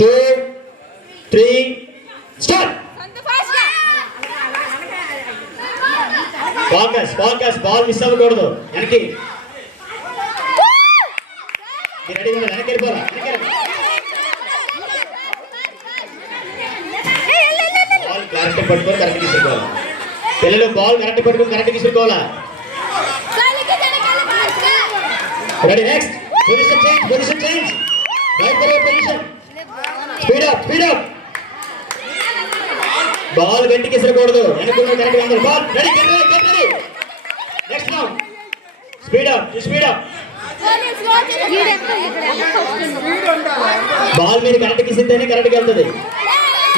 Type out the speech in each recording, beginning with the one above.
2, 3, start. Focus ball miss అవ్వకూడదు. వెనక్కి రెడీగా వెనక్కి వెళ్ళిపోరా. బాల్ కరెక్ట్ పట్టుకొని కరెక్ట్ తీసుకోవాలి. పిల్లలు బాల్ కరెక్ట్ పట్టుకొని కరెక్ట్ తీసుకోవాలా. Ready next position change right for position. Speed up ball గట్టికి విసరకూడదు. వెనక్కున్న కరెక్ట్ అందరూ ball ready get ready next round. Speed up ball మీరు కరెక్ట్ ఇస్తేనే కరెక్ట్ గా వెళ్తుంది.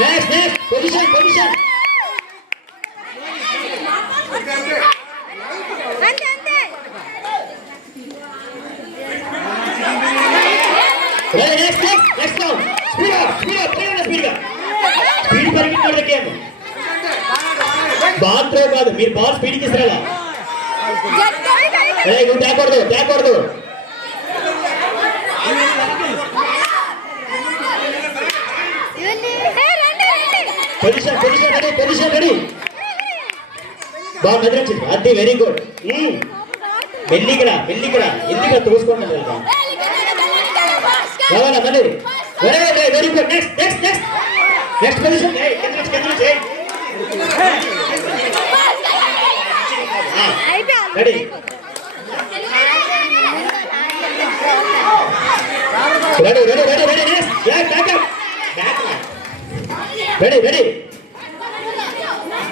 Next position ready next round. Speed పరిగెత్తాడు గేమ్. బాల్ త్రో కాదు, మీరు బాల్ స్పీడ్కి ఇస్తారా. నువ్వు తేకూడదు. Position ready. బాల్ బదిలించింది. అది వెరీ గుడ్. మెల్లికరా ఎందుకు తోసుకుంటాను మళ్ళీ. Very good. Next position. Ready ready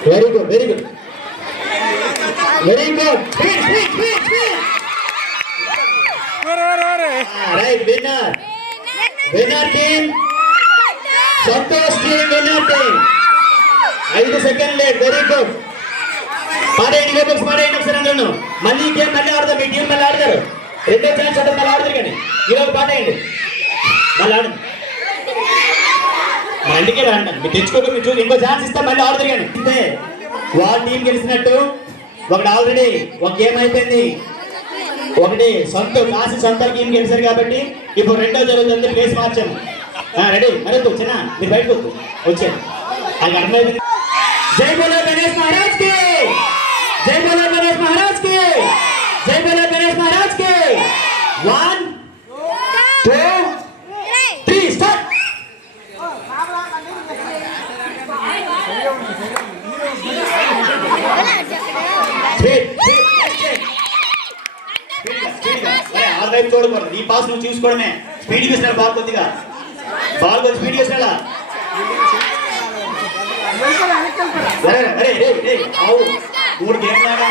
very good right. Winner team Santosh team. Winner team 5 second late. Very good. పాడేయండి ఒకసారి అందరూ. మళ్ళీ గేమ్ మళ్ళీ ఆడదాం. మీ టీం మళ్ళీ ఆడతారు. రెండో ఛాన్స్ ఉంటుంది, మళ్ళీ ఆడతారు. కానీ ఈరోజు పాడేయండి మళ్ళీ ఆడండి. అందుకే అంటాను మీరు తెచ్చుకోక మీరు చూసి ఇంకో ఛాన్స్ ఇస్తే మళ్ళీ ఆడతారు. కానీ అంతే వాళ్ళ టీం గెలిచినట్టు. ఒకటి ఆల్రెడీ ఒక గేమ్ అయిపోయింది. ఒకటి సొంత టీం గెలిచారు కాబట్టి ఇప్పుడు రెండో జరుగుతుంది. ప్లేస్ మార్చాము. రెడీ మరి చిన్న మీరు బయటకు వచ్చారు. అది అర్థమైపోయింది. జై బోలో గణేష్ మహారాజ్ కి. 1, 2, 3 స్టార్ట్. చూడకూడదు. ఈ పాస్ నువ్వు చూసుకోవడమే. స్పీడ్ వేసినా బాల్ కొద్దిగా స్పీడ్ వేసినా. మూడు గేమ్ లాగా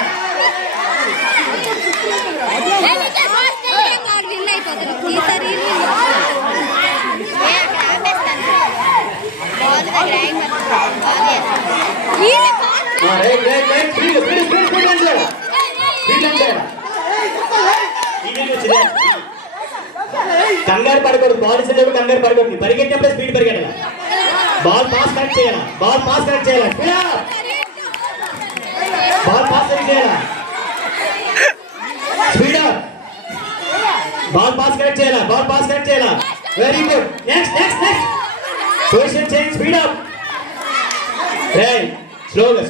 కంగారు పడకూడదు. బాల్ ఇచ్చేటప్పుడు కంగారు పడకూడదు. పరిగెట్టినప్పుడే స్పీడ్ పరిగెట్టాలి. బాల్ పాస్ కరెక్ట్ చేయాలి. బాల్ పాస్ కరెక్ట్ చేయాలి. Speed up. Ball pass correct చేయాలి. Very good. Next position change. Speed up. స్లోగా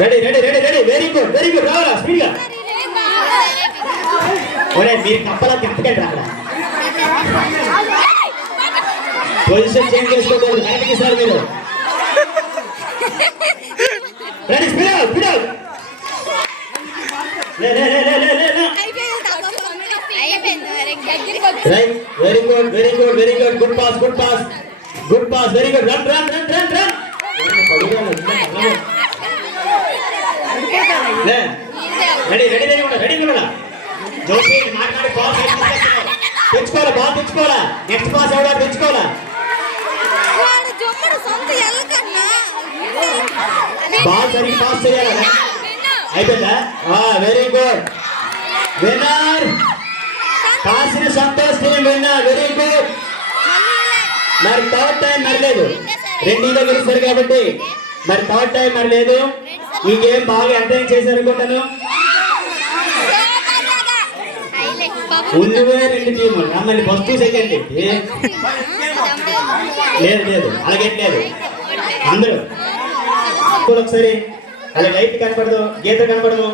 రెడీ వెరీ గుడ్. రావాలా స్పీడ్గా. మీరు కప్పలా తిప్పకండి. అక్కడ పొజిషన్ చేంజ్ చేసుకోకూడదు. కరెక్ట్కి సార్ మీరు. Ready speed up. Right very good. Good pass very good. Run. Ready కూడా జోషి మాట్లాడి బాల్ తెచ్చుకోవాలా. నెక్స్ట్ పాస్ ఎవడా తెచ్చుకోవాలా. బాల్ సరిగ్గా పాస్ చేయాలి. అయిపోయిందా? Very good. విన్నర్ కాసిన Santosh team winner. Very good. మరి థర్డ్ టైం మరలేదు. 2 గెలిచారు కాబట్టి మరి థర్డ్ టైం మరలేదు. ఈ గేమ్ బాగా ఎంజాయ్ చేశారు అనుకుంటాను. ఉండిపోయే రెండు టీములు మళ్ళీ ఫస్ట్ సెకండ్ లేదు లేదు అలాగే లేదు అందరూ ఒకసారి అలా లైట్ కనపడదు గీత కనపడదు